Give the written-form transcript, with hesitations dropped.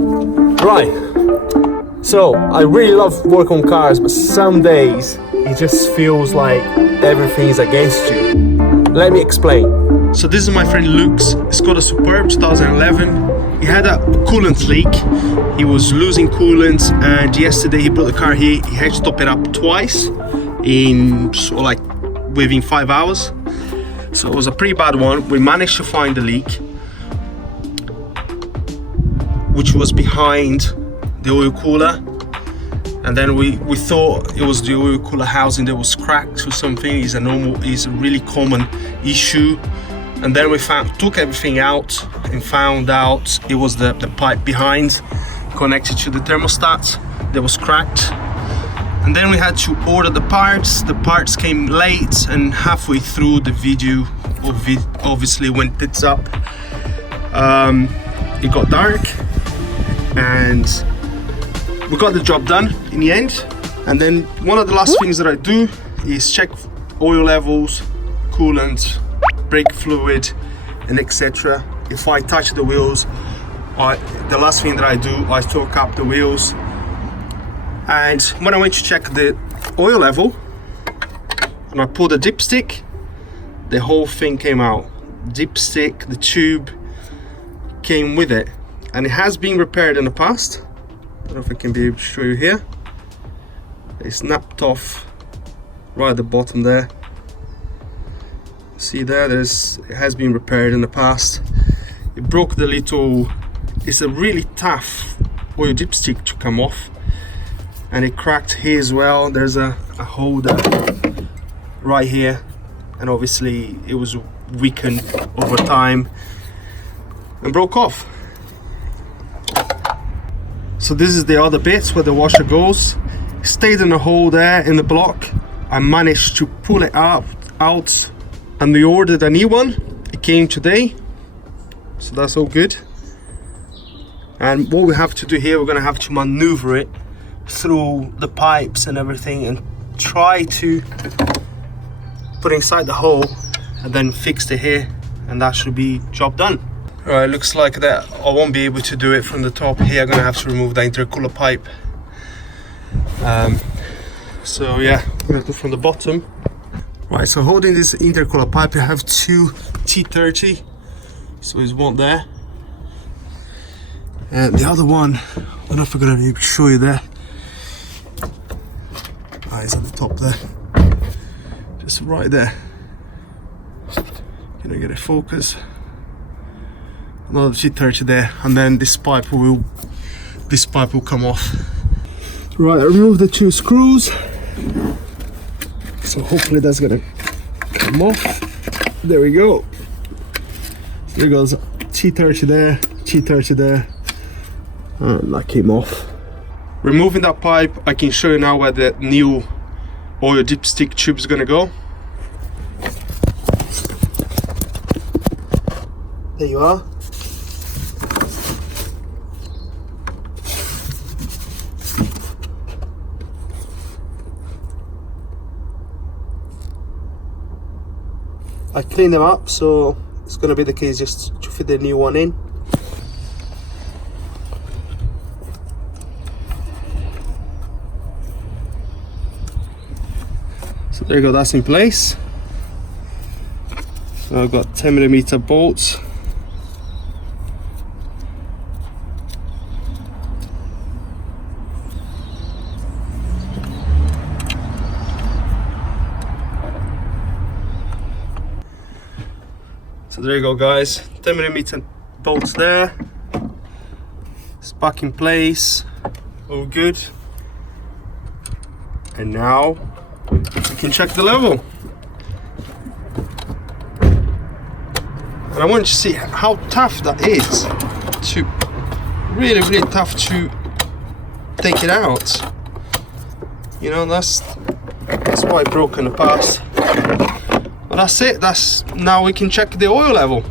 Right, so I really love work on cars, but some days it just feels like everything's against you. Let me explain. So this is my friend Luke's. It's got a superb 2011. He had a coolant leak. He was losing coolant, and yesterday he brought the car here. He had to top it up twice in sort of like within 5 hours. So it was a pretty bad one. We managed to find the leak, which was behind the oil cooler, and then we thought it was the oil cooler housing that was cracked or something. It's a really common issue. And then we took everything out and found out it was the pipe behind, connected to the thermostat, that was cracked. And then we had to order the parts. The parts came late, and halfway through the video of it, obviously when it's up, it got dark, and we got the job done in the end. And then one of the last things that I do is check oil levels, coolant, brake fluid, and etc. If I touch the wheels, the last thing that I do, I torque up the wheels. And when I went to check the oil level, and I pulled the dipstick, the whole thing came out. Dipstick, the tube came with it, and it has been repaired in the past. I don't know if I can be able to show you here. It snapped off right at the bottom there. See there, it has been repaired in the past. It broke the little, it's a really tough oil dipstick to come off, and it cracked here as well. There's a holder right here, and obviously it was weakened over time and broke off. So this is the other bit where the washer goes. It stayed in a hole there in the block. I managed to pull it out, and we ordered a new one. It came today, so that's all good. And what we have to do here, we're going to have to maneuver it through the pipes and everything, and try to put it inside the hole and then fix it here, and that should be job done. Right, looks like that I won't be able to do it from the top here. I'm going to have to remove the intercooler pipe. So yeah, I'm going to do it from the bottom. Right, so holding this intercooler pipe, I have two T30, so there's one there, and the other one, I don't know if I'm gonna be able to show you there. It's at the top there, just right there. Can I get a focus? Another T30 there, and then this pipe will come off. Right, I removed the two screws. So hopefully that's gonna come off. There we go. There goes T30 there, T30 there, and that came off. Removing that pipe, I can show you now where the new oil dipstick tube is gonna go. There you are. I cleaned them up, so it's going to be the case just to fit the new one in. So there you go, that's in place. So I've got 10mm bolts. So there you go, guys, 10mm bolts there. It's back in place, all good. And now we can check the level. And I want you to see how tough that is. Really tough to take it out. You know, that's why it broke in the past. But that's it. Now we can check the oil level.